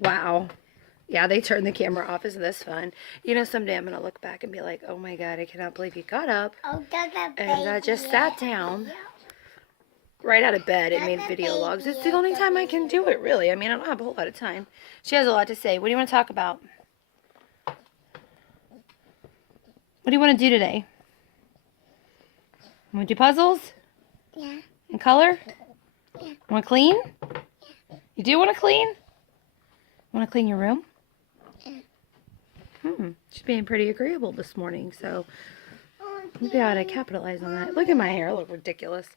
Wow. Yeah, they turned the camera off. Isn't this fun? You know, someday I'm going to look back and be like, oh my God, I cannot believe you got up and just sat down right out of bed and made video logs. It's the only time I can do it, really. I mean, I don't have a whole lot of time. She has a lot to say. What do you want to talk about? What do you want to do today? Want to do puzzles? Yeah. And color? Yeah. Want to clean? Yeah. You do want to clean? Want to clean your room? Yeah. She's being pretty agreeable this morning, so maybe I ought to capitalize on that. Look at my hair. I look ridiculous.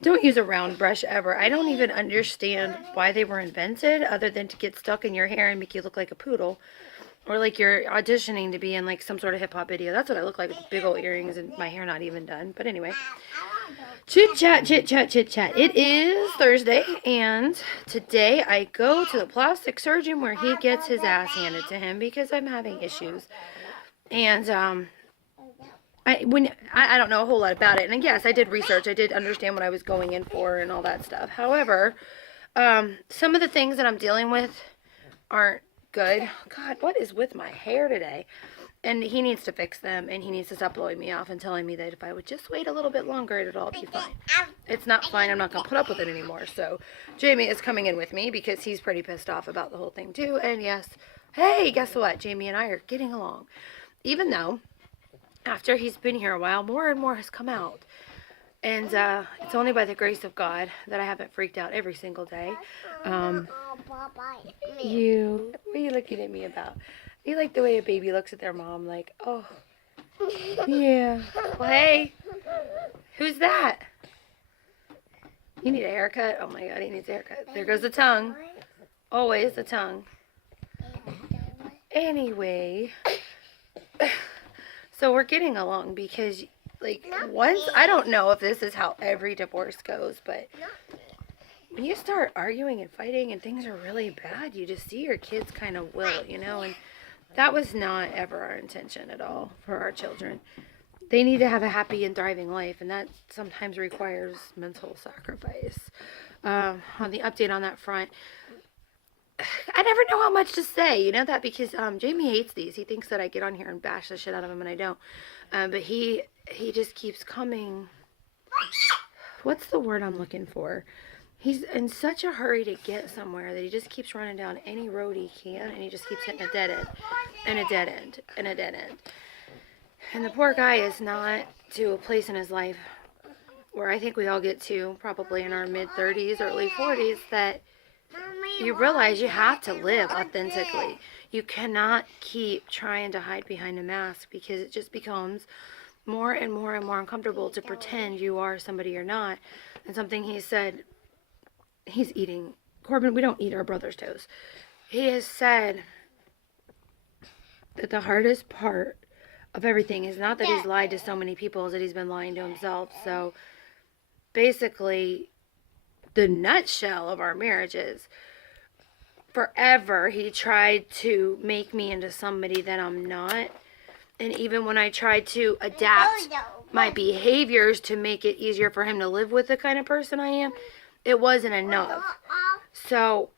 Don't use a round brush ever. I don't even understand why they were invented other than to get stuck in your hair and make you look like a poodle. Or like you're auditioning to be in like some sort of hip hop video. That's what I look like with big old earrings and my hair not even done. But anyway, chit chat, chit chat, chit chat. It is Thursday, and today I go to the plastic surgeon where he gets his ass handed to him because I'm having issues. And I don't know a whole lot about it. And yes, I did research. I did understand what I was going in for and all that stuff. However, some of the things that I'm dealing with aren't good. God, what is with my hair today? And he needs to fix them, and he needs to stop blowing me off and telling me that if I would just wait a little bit longer, it'd all be fine. It's not fine. I'm not going to put up with it anymore. So Jamie is coming in with me because he's pretty pissed off about the whole thing too. And yes, hey, guess what? Jamie and I are getting along. Even though after he's been here a while, more and more has come out. And it's only by the grace of God that I haven't freaked out every single day. What are you looking at me about? You like the way a baby looks at their mom like, oh, yeah. Well, hey, who's that? You need a haircut? Oh my God, he needs a haircut. There goes the tongue. Always the tongue. Anyway, so we're getting along because, like, once, I don't know if this is how every divorce goes, but when you start arguing and fighting and things are really bad, you just see your kids kind of will, you know, and that was not ever our intention at all for our children. They need to have a happy and thriving life, and that sometimes requires mental sacrifice. On the update on that front, I never know how much to say, you know that, because Jamie hates these. He thinks that I get on here and bash the shit out of him, and I don't. But he just keeps coming. What's the word I'm looking for? He's in such a hurry to get somewhere that he just keeps running down any road he can, and he just keeps hitting a dead end, and a dead end, and a dead end. And the poor guy is not to a place in his life where I think we all get to, probably in our mid-30s, early 40s, that you realize you have to live authentically. You cannot keep trying to hide behind a mask, because it just becomes more and more and more uncomfortable to pretend you are somebody you're not. And something he said, he's eating, Corbin, we don't eat our brother's toes. He has said that the hardest part of everything is not that he's lied to so many people, is that he's been lying to himself. So basically, the nutshell of our marriage is, forever he tried to make me into somebody that I'm not. And even when I tried to adapt my behaviors to make it easier for him to live with the kind of person I am, it wasn't enough. So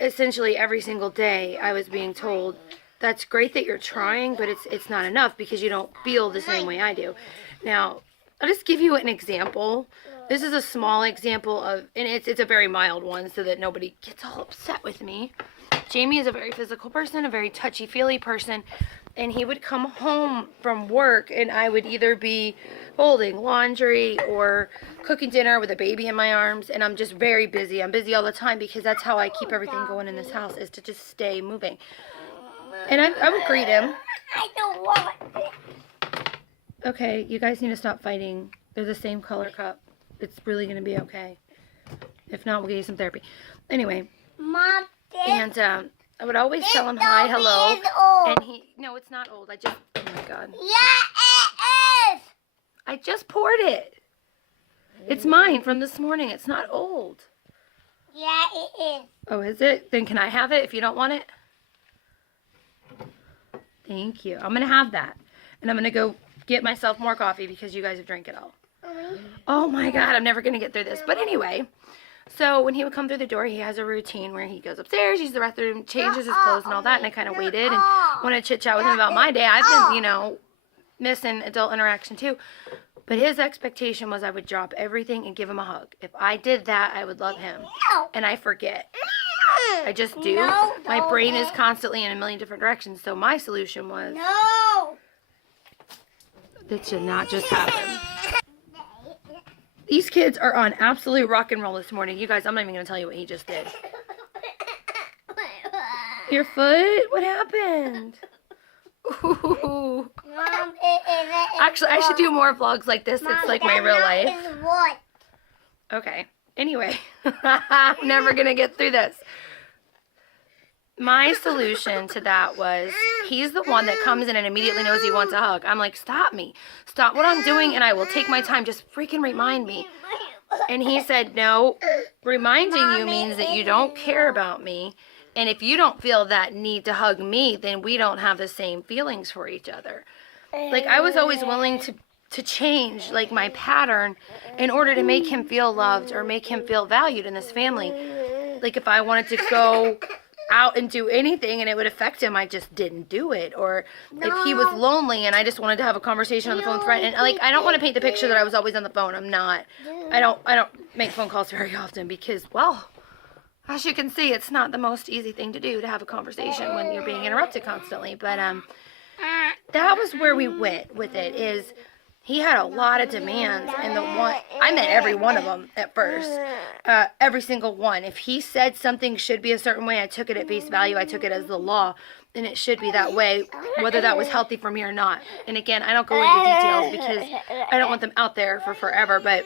essentially every single day I was being told, that's great that you're trying, but it's not enough because you don't feel the same way I do. Now, I'll just give you an example. This is a small example of, and it's a very mild one so that nobody gets all upset with me. Jamie is a very physical person, a very touchy-feely person, and he would come home from work and I would either be folding laundry or cooking dinner with a baby in my arms, and I'm just very busy. I'm busy all the time because that's how I keep everything going in this house, is to just stay moving. And I would greet him. I don't want it. Okay, you guys need to stop fighting. They're the same color cup. It's really going to be okay. If not, we'll get you some therapy. Anyway. Mom, and I would always tell him hi, hello. And he, no, it's not old. Oh my God. Yeah, it is. I just poured it. It's mine from this morning. It's not old. Yeah, it is. Oh, is it? Then can I have it if you don't want it? Thank you. I'm going to have that. And I'm going to go get myself more coffee because you guys have drank it all. Oh my God, I'm never going to get through this. But anyway, So when he would come through the door, he has a routine where he goes upstairs, uses the restroom, changes his clothes and all that. And I kind of waited and wanted to chit chat with him about my day. I've been, missing adult interaction too. But his expectation was I would drop everything and give him a hug. If I did that, I would love him. And I forget. I just do. My brain is constantly in a million different directions. So my solution was, that should not just happen. These kids are on absolute rock and roll this morning. You guys, I'm not even going to tell you what he just did. Your foot? What happened? Ooh. Mom, Actually, I should do more vlogs like this. It's like my real life. Okay. Anyway, I'm never going to get through this. My solution to that was, he's the one that comes in and immediately knows he wants a hug. I'm like, stop me. Stop what I'm doing and I will take my time. Just freaking remind me. And he said, no, reminding you means that you don't care about me. And if you don't feel that need to hug me, then we don't have the same feelings for each other. Like, I was always willing to change, like, my pattern in order to make him feel loved or make him feel valued in this family. Like, if I wanted to go out and do anything and it would affect him, I just didn't do it. Or if he was lonely and I just wanted to have a conversation on the phone with a friend, and like, I don't want to paint the picture that I was always on the phone. I'm not. I don't make phone calls very often because, well, as you can see, it's not the most easy thing to do to have a conversation when you're being interrupted constantly. But that was where we went with it. Is he had a lot of demands, and I met every one of them at first. Every single one. If he said something should be a certain way, I took it at face value. I took it as the law, and it should be that way, whether that was healthy for me or not. And again, I don't go into details because I don't want them out there for forever. But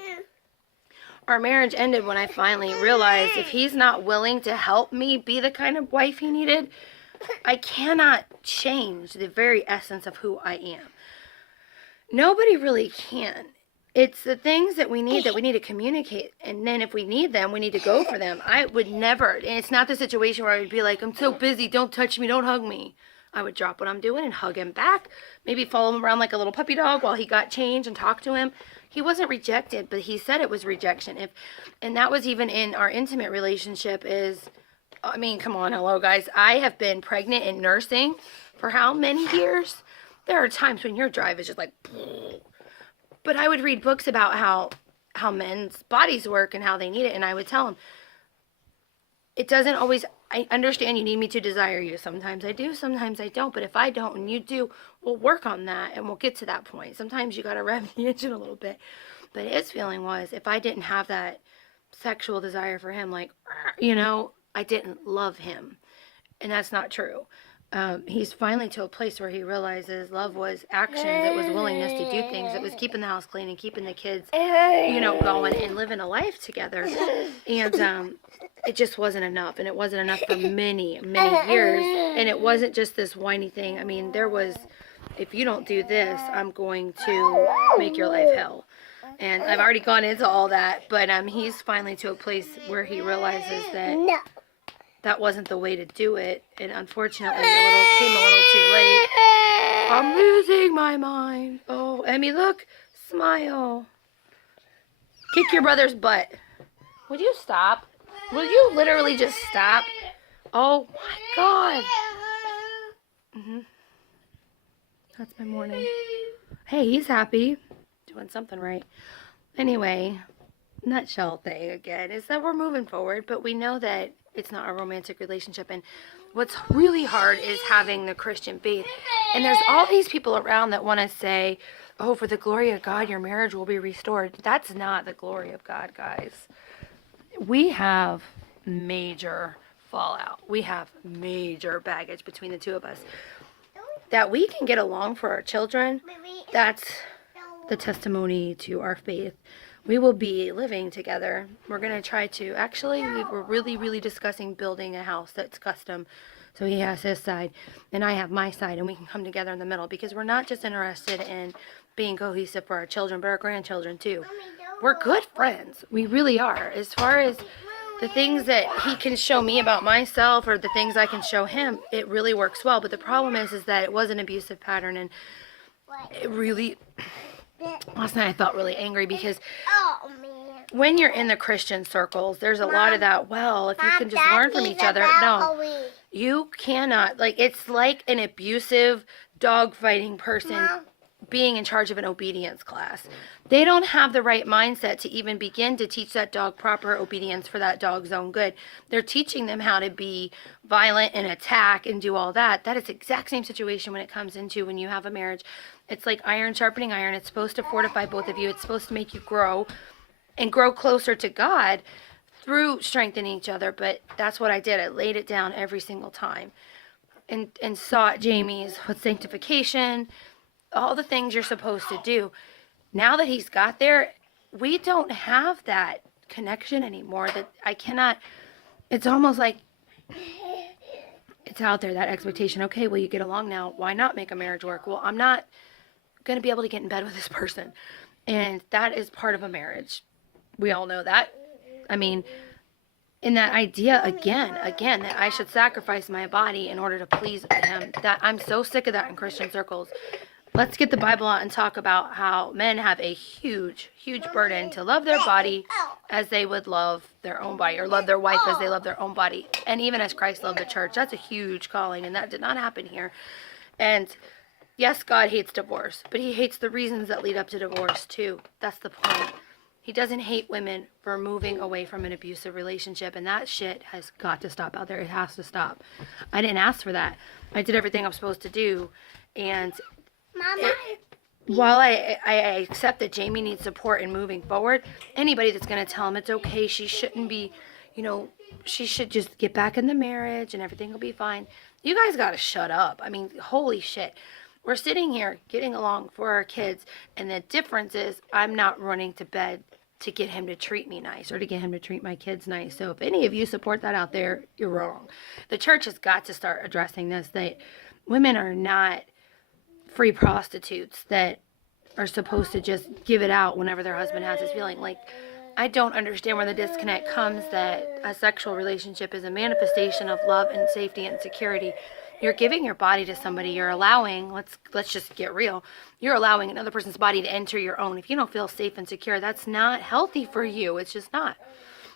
our marriage ended when I finally realized if he's not willing to help me be the kind of wife he needed, I cannot change the very essence of who I am. Nobody really can. It's the things that we need to communicate. And then if we need them, we need to go for them. I would never, and it's not the situation where I would be like, I'm so busy, don't touch me, don't hug me. I would drop what I'm doing and hug him back. Maybe follow him around like a little puppy dog while he got change and talk to him. He wasn't rejected, but he said it was rejection. And that was even in our intimate relationship I mean, come on, hello guys. I have been pregnant and nursing for how many years? There are times when your drive is just like, but I would read books about how men's bodies work and how they need it. And I would tell them, it doesn't always, I understand you need me to desire you. Sometimes I do, sometimes I don't. But if I don't and you do, we'll work on that and we'll get to that point. Sometimes you got to rev the engine a little bit. But his feeling was, if I didn't have that sexual desire for him, like, I didn't love him. And that's not true. He's finally to a place where he realizes love was actions. It was willingness to do things. It was keeping the house clean and keeping the kids, going and living a life together. And it just wasn't enough. And it wasn't enough for many, many years. And it wasn't just this whiny thing. I mean, there was, if you don't do this, I'm going to make your life hell. And I've already gone into all that. But he's finally to a place where he realizes that that wasn't the way to do it, and unfortunately, came a little too late. I'm losing my mind. Oh, Emmy, look, smile. Kick your brother's butt. Would you stop? Will you literally just stop? Oh my God. That's my morning. Hey, he's happy, doing something right. Anyway, nutshell thing again is that we're moving forward, but we know that it's not a romantic relationship. And what's really hard is having the Christian faith. And there's all these people around that want to say, oh, for the glory of God, your marriage will be restored. That's not the glory of God, guys. We have major fallout. We have major baggage between the two of us. That we can get along for our children, that's the testimony to our faith. We will be living together. We're going to try to, actually, we're really, really discussing building a house that's custom. So he has his side, and I have my side, and we can come together in the middle, because we're not just interested in being cohesive for our children, but our grandchildren too. We're good friends. We really are. As far as the things that he can show me about myself or the things I can show him, it really works well. But the problem is that it was an abusive pattern, and it really... Last night I felt really angry because when you're in the Christian circles, there's a lot of that. Well, if you can just learn from each other, no, you cannot. Like, it's like an abusive dog fighting person being in charge of an obedience class. They don't have the right mindset to even begin to teach that dog proper obedience for that dog's own good. They're teaching them how to be violent and attack and do all that. That is the exact same situation when it comes into when you have a marriage. It's like iron sharpening iron. It's supposed to fortify both of you. It's supposed to make you grow and grow closer to God through strengthening each other. But that's what I did. I laid it down every single time and sought Jamie's with sanctification, all the things you're supposed to do. Now that he's got there, we don't have that connection anymore. That I cannot, it's almost like it's out there, that expectation. Okay, well, you get along now. Why not make a marriage work? Well, I'm not going to be able to get in bed with this person. And that is part of a marriage. We all know that. I mean, in that idea again, that I should sacrifice my body in order to please him. That I'm so sick of that in Christian circles. Let's get the Bible out and talk about how men have a huge, huge burden to love their body as they would love their own body, or love their wife as they love their own body. And even as Christ loved the church. That's a huge calling, and that did not happen here. And yes, God hates divorce, but he hates the reasons that lead up to divorce too. That's the point. He doesn't hate women for moving away from an abusive relationship, and that shit has got to stop out there. It has to stop. I didn't ask for that. I did everything I'm supposed to do, and while I accept that Jamie needs support in moving forward, anybody that's going to tell him it's okay, she shouldn't be, she should just get back in the marriage and everything will be fine. You guys got to shut up. I mean, holy shit. We're sitting here getting along for our kids, and the difference is I'm not running to bed to get him to treat me nice or to get him to treat my kids nice. So if any of you support that out there, you're wrong. The church has got to start addressing this, that women are not free prostitutes that are supposed to just give it out whenever their husband has his feeling. Like, I don't understand where the disconnect comes that a sexual relationship is a manifestation of love and safety and security. You're giving your body to somebody. You're allowing, let's just get real. You're allowing another person's body to enter your own. If you don't feel safe and secure, that's not healthy for you. It's just not.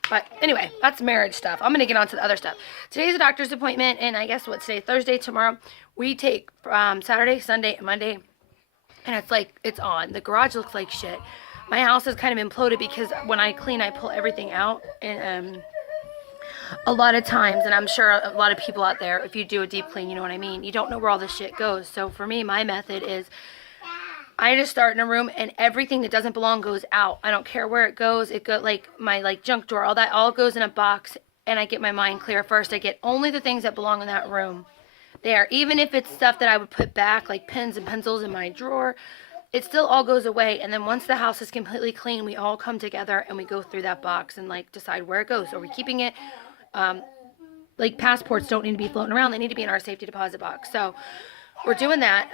But anyway, that's marriage stuff. I'm going to get on to the other stuff. Today's a doctor's appointment, and I guess what today? Thursday, tomorrow. We take Saturday, Sunday, and Monday, and it's like, it's on. The garage looks like shit. My house is kind of imploded because when I clean, I pull everything out, and a lot of times, and I'm sure a lot of people out there, if you do a deep clean, you know what I mean, you don't know where all this shit goes. So for me, my method is I just start in a room and everything that doesn't belong goes out. I don't care where it goes. It goes like my junk drawer, all that all goes in a box, and I get my mind clear first. I get only the things that belong in that room there. Even if it's stuff that I would put back, like pens and pencils in my drawer, it still all goes away. And then once the house is completely clean, we all come together and we go through that box and like decide where it goes. Are we keeping it? Like passports don't need to be floating around. They need to be in our safety deposit box. So we're doing that.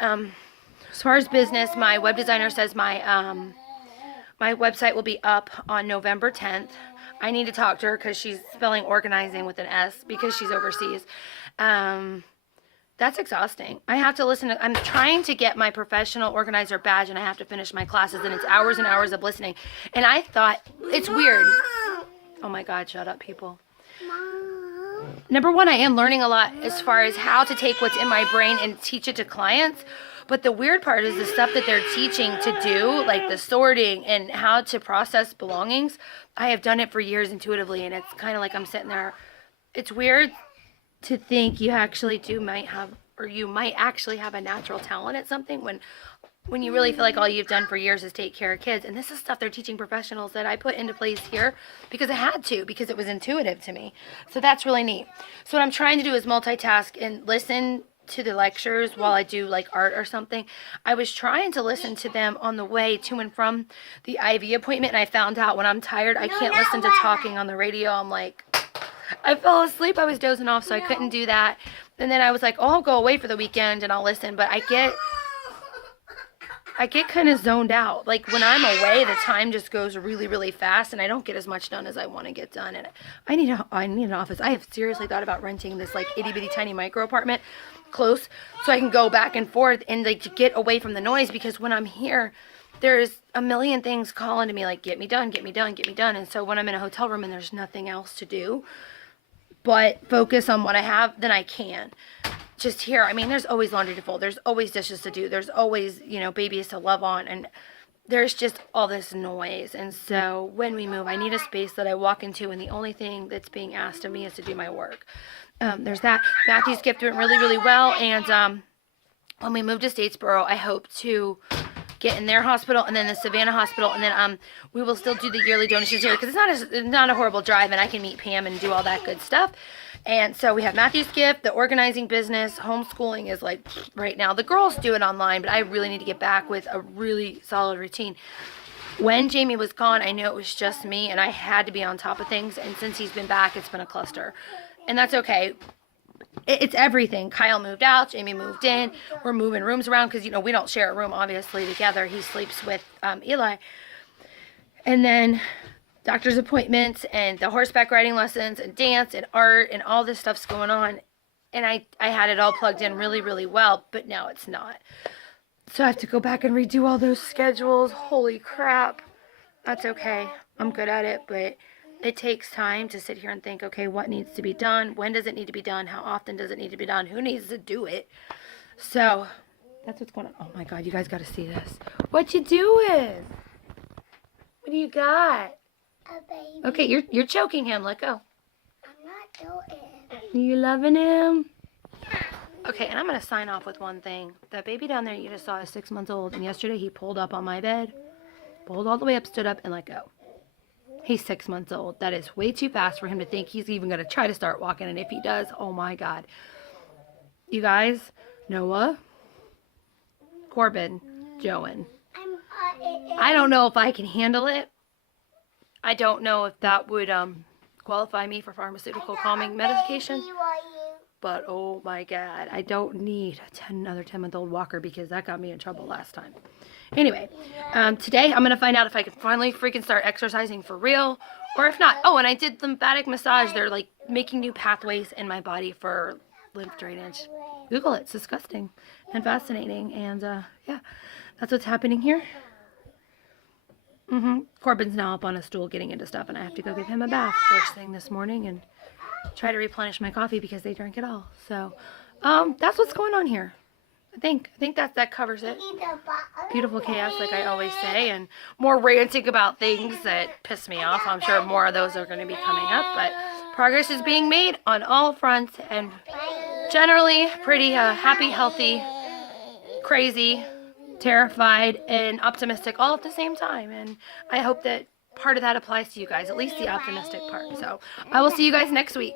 As far as business, my web designer says my website will be up on November 10th. I need to talk to her because she's spelling organizing with an S because she's overseas. That's exhausting. I have to listen to, I'm trying to get my professional organizer badge, and I have to finish my classes, and it's hours and hours of listening. And I thought, it's weird. Oh my God, shut up, people. Number one, I am learning a lot as far as how to take what's in my brain and teach it to clients. But the weird part is the stuff that they're teaching to do, like the sorting and how to process belongings. I have done it for years intuitively, and it's kind of like I'm sitting there. It's weird to think you actually might actually have a natural talent at something when you really feel like all you've done for years is take care of kids. And this is stuff they're teaching professionals that I put into place here because I had to, because it was intuitive to me. So that's really neat. So what I'm trying to do is multitask and listen to the lectures while I do like art or something. I was trying to listen to them on the way to and from the IV appointment, and I found out when I'm tired, I can't listen to talking on the radio. I'm like, I fell asleep. I was dozing off, so I couldn't do that. And then I was like, oh, I'll go away for the weekend and I'll listen. But I get kind of zoned out. Like when I'm away, the time just goes really, really fast, and I don't get as much done as I want to get done. And I need an office. I have seriously thought about renting this like itty bitty tiny micro apartment close so I can go back and forth and like to get away from the noise, because when I'm here, there's a million things calling to me like, get me done, get me done, get me done. And so when I'm in a hotel room and there's nothing else to do but focus on what I have, then I can. Just here, I mean, there's always laundry to fold. There's always dishes to do. There's always, babies to love on. And there's just all this noise. And so when we move, I need a space that I walk into, and the only thing that's being asked of me is to do my work. There's that. Matthew's gift went really, really well. And when we move to Statesboro, I hope to get in their hospital and then the Savannah hospital, and then we will still do the yearly donations here because it's not a horrible drive, and I can meet Pam and do all that good stuff. And so we have Matthew's gift, the organizing business, homeschooling is like right now. The girls do it online, but I really need to get back with a really solid routine. When Jamie was gone, I knew it was just me, and I had to be on top of things. And since he's been back, it's been a cluster, and that's okay. It's everything. Kyle moved out. Jamie moved in. We're moving rooms around because, we don't share a room, obviously, together. He sleeps with Eli. And then doctor's appointments and the horseback riding lessons and dance and art and all this stuff's going on. And I had it all plugged in really, really well, but now it's not. So I have to go back and redo all those schedules. Holy crap. That's okay. I'm good at it, but it takes time to sit here and think, okay, what needs to be done? When does it need to be done? How often does it need to be done? Who needs to do it? So that's what's going on. Oh my God, you guys got to see this. What you doing? What do you got? A baby. Okay, you're choking him. Let go. I'm not doing. You loving him? Okay, and I'm going to sign off with one thing. That baby down there you just saw is 6 months old, and yesterday he pulled up on my bed, pulled all the way up, stood up, and let go. He's 6 months old. That is way too fast for him to think he's even going to try to start walking. And if he does, oh my God. You guys, Noah, Corbin, Joan. I don't know if I can handle it. I don't know if that would qualify me for pharmaceutical calming medication. But oh my God, I don't need another 10-month-old walker because that got me in trouble last time. Anyway, today I'm going to find out if I can finally freaking start exercising for real, or if not. Oh, and I did lymphatic massage. They're like making new pathways in my body for lymph drainage. Google it. It's disgusting and fascinating. And yeah, that's what's happening here. Corbin's now up on a stool getting into stuff, and I have to go give him a bath first thing this morning and try to replenish my coffee because they drank it all. So that's what's going on here. I think that covers it. Beautiful chaos, like I always say, and more ranting about things that piss me off. I'm sure more of those are going to be coming up, but progress is being made on all fronts, and generally pretty happy, healthy, crazy, terrified, and optimistic all at the same time. And I hope that part of that applies to you guys, at least the optimistic part. So I will see you guys next week.